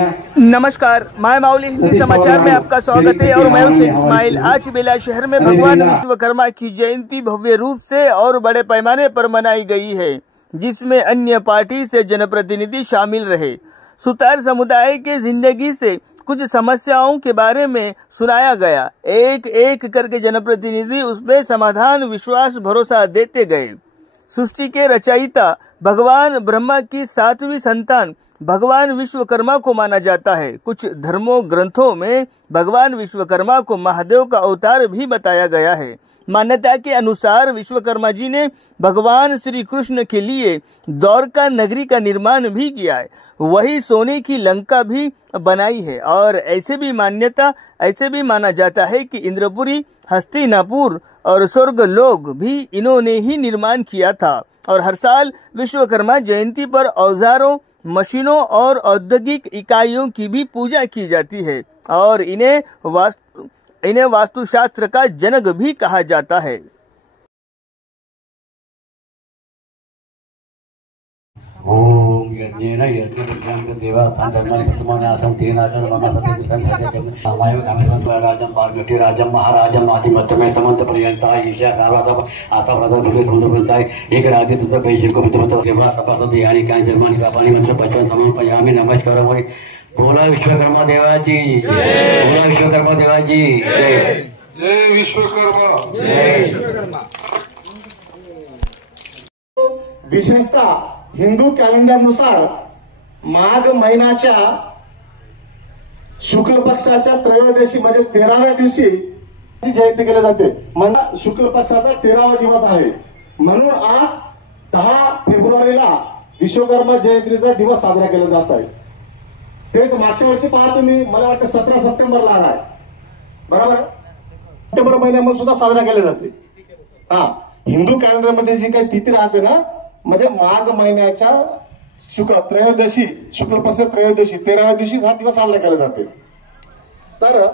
नमस्कार, माय माउली हिंदी समाचार में आपका स्वागत है और मैं हूं शेख इस्माइल। आज बेला शहर में भगवान विश्वकर्मा की जयंती भव्य रूप से और बड़े पैमाने पर मनाई गई है, जिसमें अन्य पार्टी से जनप्रतिनिधि शामिल रहे। सुतार समुदाय के जिंदगी से कुछ समस्याओं के बारे में सुनाया गया। एक एक करके जनप्रतिनिधि उसमें समाधान, विश्वास, भरोसा देते गए। सृष्टि के रचयिता भगवान ब्रह्मा की 7वीं संतान भगवान विश्वकर्मा को माना जाता है। कुछ धर्मों ग्रंथों में भगवान विश्वकर्मा को महादेव का अवतार भी बताया गया है। मान्यता के अनुसार विश्वकर्मा जी ने भगवान श्री कृष्ण के लिए द्वारका नगरी का निर्माण भी किया है, वही सोने की लंका भी बनाई है। और ऐसे भी माना जाता है कि इंद्रपुरी, हस्तिनापुर और स्वर्ग लोक भी इन्होंने ही निर्माण किया था। और हर साल विश्वकर्मा जयंती पर औजारों, मशीनों और औद्योगिक इकाइयों की भी पूजा की जाती है और इन्हें वास्तुशास्त्र का जनक भी कहा जाता है। ओम यज्ञेन यज्ञ देवा धर्मानि प्रथमानासं तेनाजन मम सत्यं सत्यं समाय कामेश्वर राजं पार्वती राजं महाराजं आदिमध्यमे समंत पर्यंता ईशा सार्वतम आता प्रदा दुखे समुद्र पर्यंताय एक राज्य तुझा पैसे को बितवतो देवा सपासती आणि काय धर्मानि बापानि मंत्र बचन समर्पयामि। नमस्कार मोरी बोला विश्वकर्मा देवाची जय, बोला विश्वकर्मा देवाची जय, जय विश्वकर्मा, जय विश्वकर्मा। विशेषतः हिंदू कॅलेंडरनुसार माघ महिन्याच्या शुक्ल पक्षाच्या त्रयोदशी म्हणजे 13व्या दिवशी जयंती केली जाते। म्हणजे शुक्ल पक्षाचा 13वा दिवस आहे, म्हणून आज 10 फेब्रुवारीला विश्वकर्मा जयंतीचा दिवस साजरा केला जात आहे। तेच मागच्या वर्षी पहा तुम्ही, मला वाटतं 17 सप्टेंबरला आलाय, बरोबर? सप्टेंबर महिन्यामध्ये सुद्धा साजरा केले जाते। हिंदू कॅलेंडर मध्ये जी काही तिथी राहते ना, म्हणजे माघ महिन्याच्या त्रयोदशी, शुक्ल पक्ष त्रयोदशी 13व्या दिवशी हा दिवस साजरा केला जाते। तर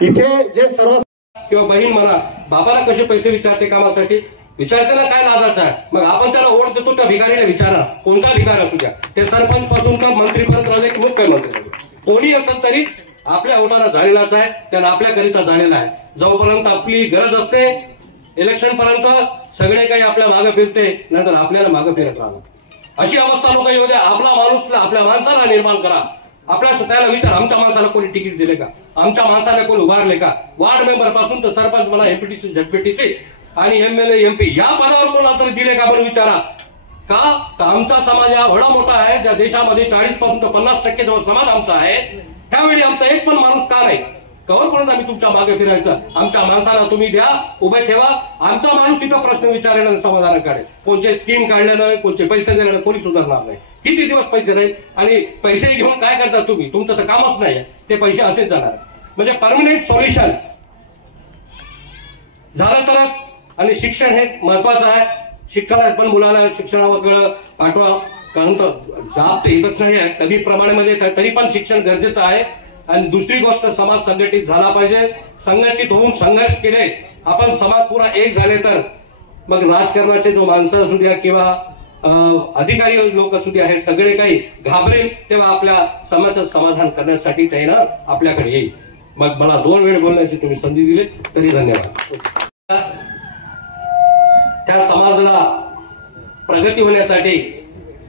इथे जे सर्व किंवा बहीण म्हणा, बाबाला कसे पैसे विचारते कामासाठी, विचारताना काय लाजायचं आहे? मग आपण त्याला ओढ देतो, त्या भिकारीला विचारा, कोणता भिकार असू द्या, ते सरपंच पासून का मंत्रीपर्यंत राहिले की मुख्यमंत्री, कोणी असेल तरी आपल्या ओठाला झालेलाच आहे, त्याला आपल्याकरिता झालेला आहे। जोपर्यंत आपली गरज असते इलेक्शन पर्यंत सगळे काही आपल्या मागे फिरते, नंतर आपल्याला मागे फिरत राहणार। अशी अवस्था नको येऊ द्या। आपला माणूसला, आपल्या माणसाला निर्माण करा। आपल्या स्वतःला विचार, आमच्या माणसाला कोणी तिकीट दिले का, आमच्या माणसाला कोणी उभारले का? वार्ड मेंबर पासून तर सरपंच म्हणा, एमपीटीसी, झडपीटीसी आणि एमएलए, एमपी या पदावर कोणाला तरी दिले का म्हणून विचारा। का तर आमचा समाज हा एवढा मोठा आहे, ज्या देशामध्ये 40 पासून तर 50% जेव्हा समाज आमचा आहे, त्यावेळी आमचा एक पण माणूस का नाही? कवरपर्यंत आम्ही तुमच्या मागे फिरायचं? आमच्या माणसाला तुम्ही द्या, उभे ठेवा, आमचा माणूस तिथं प्रश्न विचारल्यानं समाधान काढेल। कोणते स्कीम काढल्यानं, कोणते पैसे दिल्यानं कोणी सुधारणार नाही। किती दिवस पैसे राहील आणि पैसे घेऊन काय करता तुम्ही? तुमचं तर कामच नाही, ते पैसे असेच जाणार। म्हणजे परमनंट सोल्युशन झालं तरच। आणि शिक्षण हे महत्वाचं आहे। शिक्षणात पण मुलाला शिक्षणावर पाठवा, कारण तर जाब तर एकच नाही आहे, कधी प्रमाणामध्ये तरी पण शिक्षण गरजेचं आहे। आणि दुसरी गोष्ट, समाज संघटित झाला पाहिजे। संघटित होऊन संघर्ष केले, आपण समाज पुरा एक झाले तर मग राजकारणाचे जो माणसं असू द्या किंवा अधिकारी लोक असू द्या, हे सगळे काही घाबरेल, तेव्हा आपल्या समाजाचं समाधान करण्यासाठी ते ना आपल्याकडे येईल। मग मला 2 वेळ बोलण्याची तुम्ही संधी दिली तरी धन्यवाद। त्या समाजाला प्रगती होण्यासाठी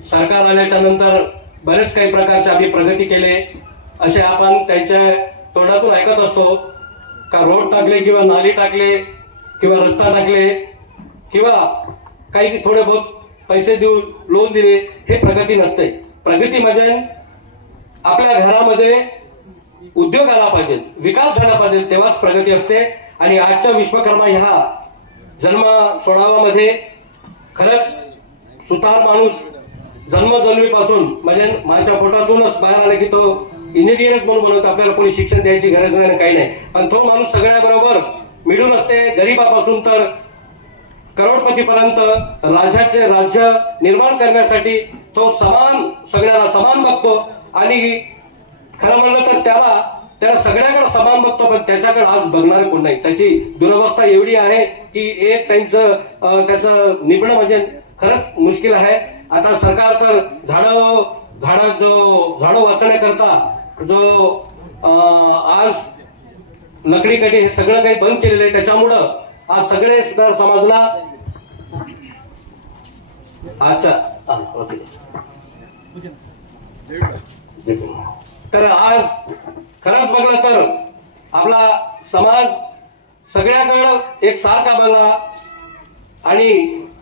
सरकार आल्याच्या नंतर बरेच काही प्रकारचे आम्ही प्रगती केले, असे आपण त्यांच्या तोंडातून ऐकत असतो। का रोड टाकले किंवा नाली टाकले किंवा रस्ता टाकले किंवा काही थोडे बहुत पैसे देऊन लोन दिले, हे प्रगती नसते। प्रगती म्हणजे आपल्या घरामध्ये उद्योग आला पाहिजे, विकास झाला पाहिजे, तेव्हाच प्रगती असते। आणि आजच्या विश्वकर्मा ह्या जन्म सोहळ्यामध्ये खरंच सुतार माणूस जन्मजन्मीपासून, म्हणजे माझ्या पोटातूनच बाहेर आला की तो इंजिनियरच म्हणून बनवतो, आपल्याला कोणी शिक्षण द्यायची गरज नाही, काही नाही। पण तो माणूस सगळ्याबरोबर मिळून असते, गरीबापासून तर करोडपतीपर्यंत राज्याचे राज्य निर्माण करण्यासाठी तो सगळ्याला समान बघतो। आणि खरं म्हणलं तर त्याला सगळ्याकडे समान बघतो, पण त्याच्याकडे आज बघणारे कोण नाही। त्याची दुरवस्था एवढी आहे की एक त्याचं निभणं म्हणजे खरंच मुश्किल आहे। आता सरकार तर झाडं वाचण्याकरता जो आज लकडी कटी हे सगळं काही बंद केलेलं आहे, त्याच्यामुळं आज सगळे सुतार समाजला तर आज खरंच बघलं तर आपला समाज सगळ्याकडं एक सारखा बघला आणि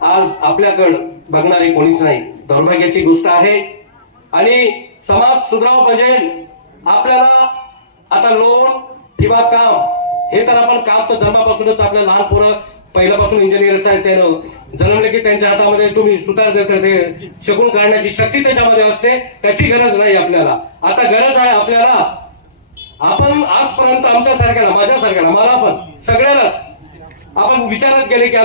आज आपल्याकडं बघणारे कोणीच नाही. दौर्भाग्याची गोष्ट आहे. आणि समाज सुधारावा पाहिजे. आपल्याला आता लोन किंवा काम हे तर आपण काम तर जन्मापासूनच आपल्या लहान पोरं पहिल्यापासून इंजिनियरच आहे, त्यानं जन्मले की त्यांच्या हातामध्ये तुम्ही सुतार ते शकून काढण्याची शक्ती त्याच्यामध्ये असते. त्याची गरज नाही आपल्याला. आता गरज आहे आपल्याला. आपण आजपर्यंत आमच्या सारख्याला, माझ्या सारख्याला, मला पण सगळ्यालाच आपण विचारत गेले की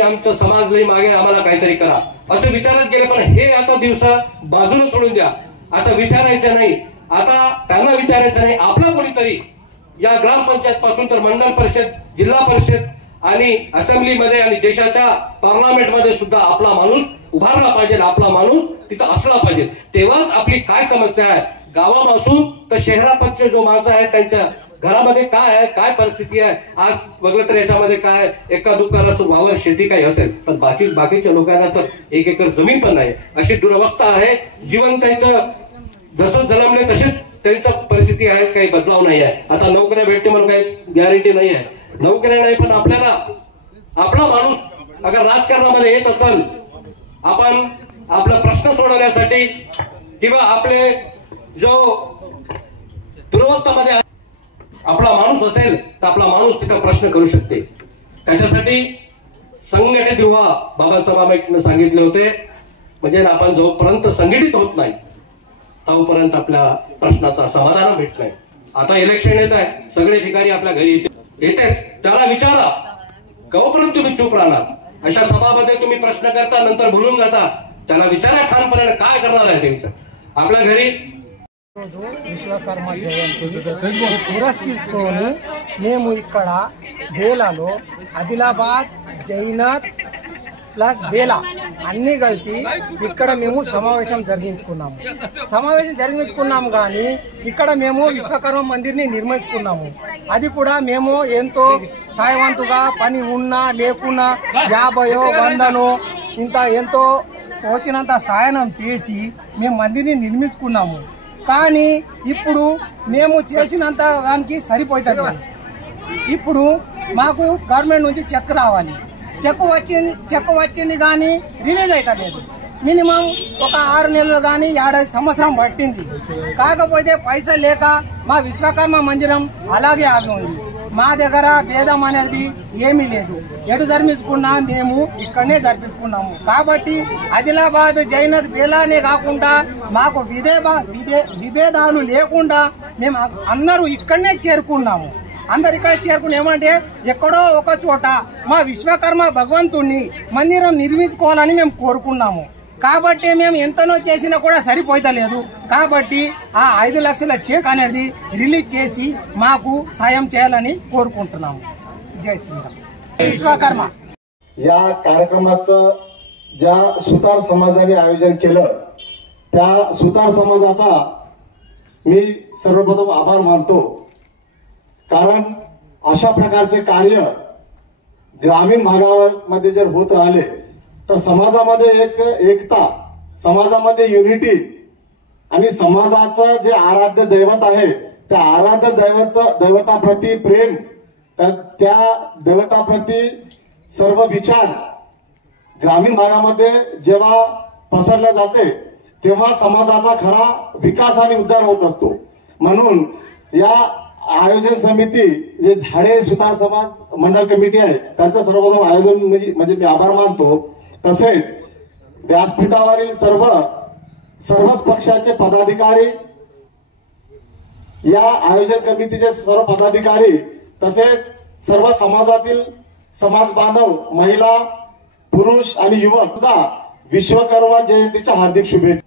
आमचा समाज लई मागे, आम्हाला काहीतरी करा असं विचारत गेले. पण हे आता दिवसा बाजूला सोडून द्या. आता विचारायचं नाही. आता त्यांना विचारायचं नाही. आपला कोणीतरी या ग्रामपंचायत पासून तर मंडळ परिषद, जिल्हा परिषद आणि असेंब्लीमध्ये आणि देशाच्या पार्लमेंटमध्ये सुद्धा आपला माणूस उभारला पाहिजे. आपला माणूस तिथं असला पाहिजे. तेव्हाच आपली काय समस्या आहे गावापासून तर शहरापेक्षा जो माणसं आहे त्यांच्या घरामध्ये काय आहे, काय परिस्थिती आहे. आज बघलं तर याच्यामध्ये काय एका दुकानाला वावर शेती काही असेल, पण बाकीच्या लोकांना तर 1 एकर जमीन पण नाही. अशी दुरवस्था आहे. जीवन त्यांचं जसं जन्मले तसेच त्यांची परिस्थिती आहे. काही बदलाव नाही आहे. आता नोकऱ्या भेटते म्हणून काही गॅरंटी नाही आहे. नोकऱ्या नाही, पण आपल्याला आपला माणूस अगर राजकारणामध्ये येत असेल, आपण आपला प्रश्न सोडवण्यासाठी किंवा आपले जो दुरवस्थामध्ये आपला माणूस असेल तर आपला माणूस तिथं प्रश्न करू शकते. त्याच्यासाठी संघटित व्हा. बाबासाहेब आंबेडकरांनी सांगितले होते. म्हणजे आपण जोपर्यंत संघटित होत नाही तोपर्यंत आपल्या प्रश्नाचा समाधान भेटत नाही. आता इलेक्शन येत आहे, सगळे ठिकाणी आपल्या घरी येतेच. त्याला विचारा, कवपर्यंत तुम्ही चूप राहणार? अशा सभामध्ये तुम्ही प्रश्न करता, नंतर भुलून जाता. त्याला विचारा ठामपणे काय करणार आहे ते विचार. आपल्या घरी విశ్వకర్మ జయంతి పురస్కరించుకొని మేము ఇక్కడ బేలాలో ఆదిలాబాద్ జైనత్ ప్లస్ బేలా అన్ని కలిసి ఇక్కడ మేము సమావేశం జరిగించుకున్నాము. కానీ ఇక్కడ మేము విశ్వకర్మ మందిర్ని నిర్మించుకున్నాము. అది కూడా మేము ఎంతో సాయవంతుగా పని ఉన్నా లేకున్నా 50 100 ఇంత ఎంతో తోచినంత సాయనం చేసి మేము మందిర్ని నిర్మించుకున్నాము. కానీ ఇప్పుడు మేము చేసినంత దానికి సరిపోతుంది. ఇప్పుడు మాకు గవర్నమెంట్ నుంచి చెక్ రావాలి. చెక్ వచ్చింది కానీ రిలీజ్ అవుతలేదు. మినిమం ఒక 6 నెలలు కానీ 7 సంవత్సరం పట్టింది. కాకపోతే పైసలు లేక మా విశ్వకర్మ మందిరం అలాగే ఆగి ఉంది. మా దగ్గర భేదం అనేది ఏమీ లేదు. ఎటు జరిపించుకున్నా మేము ఇక్కడనే జరిపించుకున్నాము. కాబట్టి ఆదిలాబాద్ జైనత్ బేలానే కాకుండా మాకు విభేదాలు లేకుండా మేము అందరూ ఇక్కడనే చేరుకున్నాము. అందరు ఇక్కడ చేరుకుని ఏమంటే ఎక్కడో ఒక చోట మా విశ్వకర్మ భగవంతుణ్ణి మందిరం నిర్మించుకోవాలని మేము కోరుకున్నాము. కాబట్టి మేము ఎంతనో చేసినా కూడా సరిపోతలేదు. కాబట్టి ఆ 5 లక్షల చెక్ అనేది రిలీజ్ చేసి మాకు సాయం చేయాలని కోరుకుంటున్నాము. जय श्रीराम. विश्वकर्मा या कार्यक्रमाचं ज्या सुतार समाजाने आयोजन केलं त्या सुतार समाजाचा मी सर्वप्रथम आभार मानतो. कारण अशा प्रकारचे कार्य ग्रामीण भागामध्ये जर होत राहिले तर समाजामध्ये एक एकता, समाजामध्ये युनिटी आणि समाजाचं जे आराध्य दैवत आहे त्या आराध्य दैवताप्रती प्रेम, त्या दैवताप्रती सर्व विचार ग्रामीण भागामध्ये जेव्हा पसरले जाते तेव्हा समाजाचा खरा विकास आणि उद्धार होत असतो. म्हणून या आयोजन समिती जे झाडे सुतार समाज मंडळ कमिटी आहे त्यांचं सर्वप्रथम आयोजन म्हणजे मी आभार मानतो. तसेच व्यासपीठावरील सर्वच पक्षाचे पदाधिकारी, या आयोजन कमिटीचे सर्व पदाधिकारी तसेच सर्व समाजातील समाज बांधव, महिला, पुरुष आणि युवक सुद्धा विश्वकर्मा जयंतीच्या हार्दिक शुभेच्छा.